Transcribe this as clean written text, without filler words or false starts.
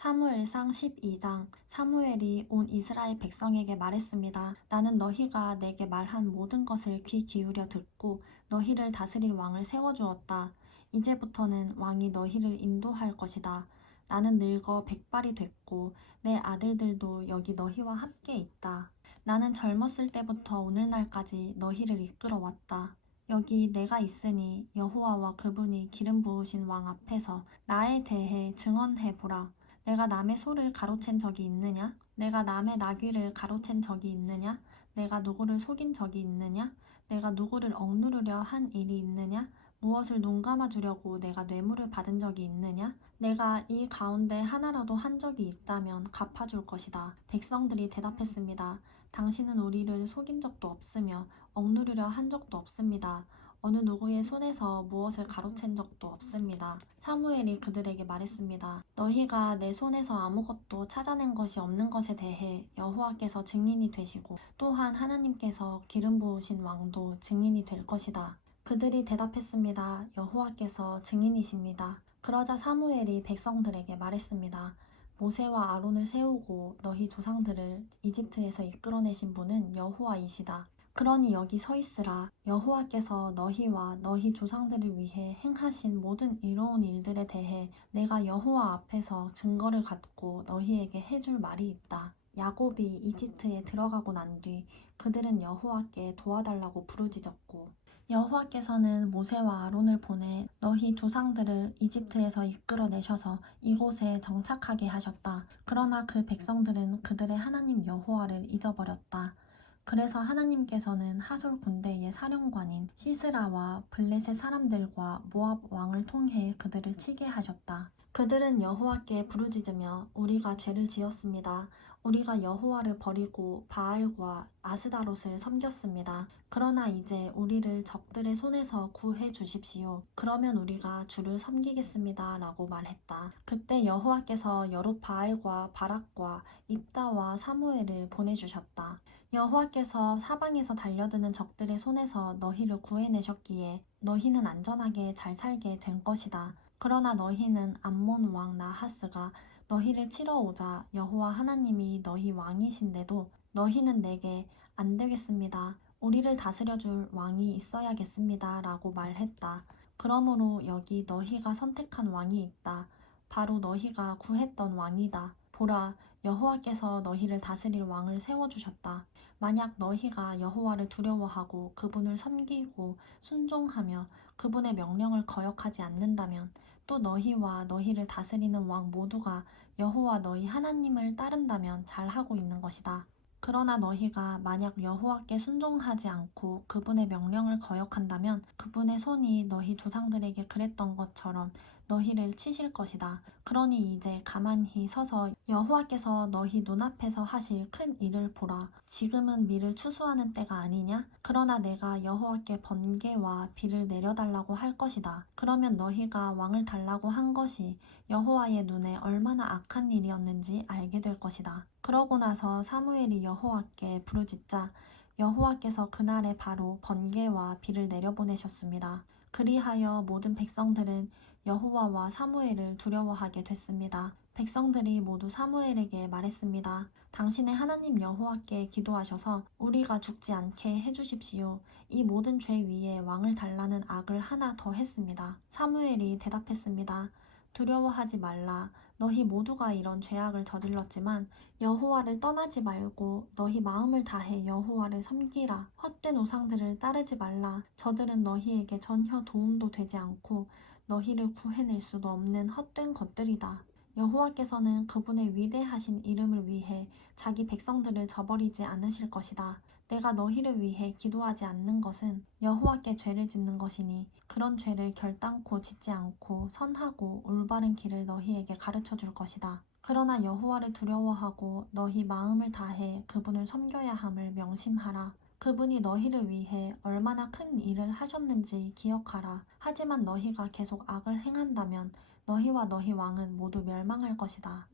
사무엘상 12장. 사무엘이 온 이스라엘 백성에게 말했습니다. 나는 너희가 내게 말한 모든 것을 귀 기울여 듣고 너희를 다스릴 왕을 세워주었다. 이제부터는 왕이 너희를 인도할 것이다. 나는 늙어 백발이 됐고 내 아들들도 여기 너희와 함께 있다. 나는 젊었을 때부터 오늘날까지 너희를 이끌어 왔다. 여기 내가 있으니 여호와와 그분이 기름 부으신 왕 앞에서 나에 대해 증언해 보라. 내가 남의 소를 가로챈 적이 있느냐? 내가 남의 나귀를 가로챈 적이 있느냐? 내가 누구를 속인 적이 있느냐? 내가 누구를 억누르려 한 일이 있느냐? 무엇을 눈감아 주려고 내가 뇌물을 받은 적이 있느냐? 내가 이 가운데 하나라도 한 적이 있다면 갚아줄 것이다. 백성들이 대답했습니다. 당신은 우리를 속인 적도 없으며 억누르려 한 적도 없습니다. 어느 누구의 손에서 무엇을 가로챈 적도 없습니다. 사무엘이 그들에게 말했습니다. 너희가 내 손에서 아무것도 찾아낸 것이 없는 것에 대해 여호와께서 증인이 되시고 또한 하나님께서 기름 부으신 왕도 증인이 될 것이다. 그들이 대답했습니다. 여호와께서 증인이십니다. 그러자 사무엘이 백성들에게 말했습니다. 모세와 아론을 세우고 너희 조상들을 이집트에서 이끌어내신 분은 여호와이시다. 그러니 여기 서 있으라. 여호와께서 너희와 너희 조상들을 위해 행하신 모든 이로운 일들에 대해 내가 여호와 앞에서 증거를 갖고 너희에게 해줄 말이 있다. 야곱이 이집트에 들어가고 난 뒤 그들은 여호와께 도와달라고 부르짖었고 여호와께서는 모세와 아론을 보내 너희 조상들을 이집트에서 이끌어내셔서 이곳에 정착하게 하셨다. 그러나 그 백성들은 그들의 하나님 여호와를 잊어버렸다. 그래서 하나님께서는 하솔 군대의 사령관인 시스라와 블레셋 사람들과 모압 왕을 통해 그들을 치게 하셨다. 그들은 여호와께 부르짖으며 우리가 죄를 지었습니다. 우리가 여호와를 버리고 바알과 아스다롯을 섬겼습니다. 그러나 이제 우리를 적들의 손에서 구해 주십시오. 그러면 우리가 주를 섬기겠습니다. 라고 말했다. 그때 여호와께서 여룻바알과 바락과 입다와 사무엘을 보내주셨다. 여호와께서 사방에서 달려드는 적들의 손에서 너희를 구해내셨기에 너희는 안전하게 잘 살게 된 것이다. 그러나 너희는 암몬 왕 나하스가 너희를 치러 오자 여호와 하나님이 너희 왕이신데도 너희는 내게 안 되겠습니다. 우리를 다스려줄 왕이 있어야겠습니다. 라고 말했다. 그러므로 여기 너희가 선택한 왕이 있다. 바로 너희가 구했던 왕이다. 보라, 여호와께서 너희를 다스릴 왕을 세워주셨다. 만약 너희가 여호와를 두려워하고 그분을 섬기고 순종하며 그분의 명령을 거역하지 않는다면 또 너희와 너희를 다스리는 왕 모두가 여호와 너희 하나님을 따른다면 잘하고 있는 것이다. 그러나 너희가 만약 여호와께 순종하지 않고 그분의 명령을 거역한다면 그분의 손이 너희 조상들에게 그랬던 것처럼 너희를 치실 것이다. 그러니 이제 가만히 서서 여호와께서 너희 눈앞에서 하실 큰 일을 보라. 지금은 밀을 추수하는 때가 아니냐? 그러나 내가 여호와께 번개와 비를 내려달라고 할 것이다. 그러면 너희가 왕을 달라고 한 것이 여호와의 눈에 얼마나 악한 일이었는지 알게 될 것이다. 그러고 나서 사무엘이 여호와께 부르짖자 여호와께서 그날에 바로 번개와 비를 내려보내셨습니다. 그리하여 모든 백성들은 여호와와 사무엘을 두려워하게 됐습니다. 백성들이 모두 사무엘에게 말했습니다. 당신의 하나님 여호와께 기도하셔서 우리가 죽지 않게 해주십시오. 이 모든 죄 위에 왕을 달라는 악을 하나 더 했습니다. 사무엘이 대답했습니다. 두려워하지 말라. 너희 모두가 이런 죄악을 저질렀지만 여호와를 떠나지 말고 너희 마음을 다해 여호와를 섬기라. 헛된 우상들을 따르지 말라. 저들은 너희에게 전혀 도움도 되지 않고 너희를 구해낼 수도 없는 헛된 것들이다. 여호와께서는 그분의 위대하신 이름을 위해 자기 백성들을 저버리지 않으실 것이다. 내가 너희를 위해 기도하지 않는 것은 여호와께 죄를 짓는 것이니 그런 죄를 결단코 짓지 않고 선하고 올바른 길을 너희에게 가르쳐 줄 것이다. 그러나 여호와를 두려워하고 너희 마음을 다해 그분을 섬겨야 함을 명심하라. 그분이 너희를 위해 얼마나 큰 일을 하셨는지 기억하라. 하지만 너희가 계속 악을 행한다면 너희와 너희 왕은 모두 멸망할 것이다.